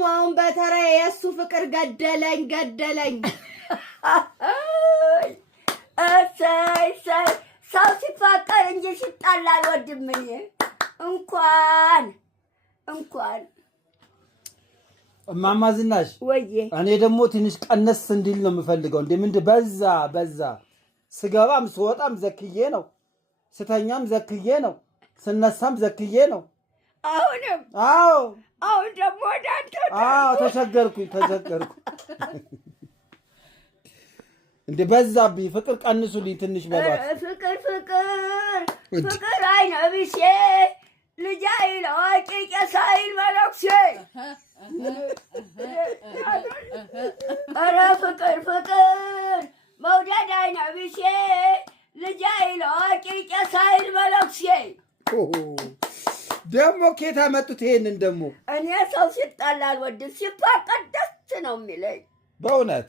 ደግሞ አሁን በተራ የእሱ ፍቅር ገደለኝ እሰይ ሰው ሲፋቀር እንጂ ሲጣላ አልወድም እኔ እንኳን እማማ ዝናሽ ወዬ እኔ ደግሞ ትንሽ ቀነስ እንዲል ነው የምፈልገው። እንደ ምንድን በዛ ስገባም ስወጣም ዘክዬ ነው፣ ስተኛም ዘክዬ ነው፣ ስነሳም ዘክዬ ነው። አሁንም አሁን ደግሞ ዳንተ ተቸገርኩኝ እንደ በዛብኝ። ፍቅር ቀንሱልኝ ትንሽ በባት ፍቅር አይነብሴ ልጅ አይል አዋቂ ቄስ አይል መነኩሴ ኧረ ፍቅር መውደድ አይነብሴ ልጅ አይል አዋቂ ቄስ አይል መነኩሴ። ደግሞ ኬታ መጡት ይሄንን ደግሞ እኔ ሰው ሲጣላ አልወድም፣ ሲፋቀር ደስ ነው የሚለኝ በእውነት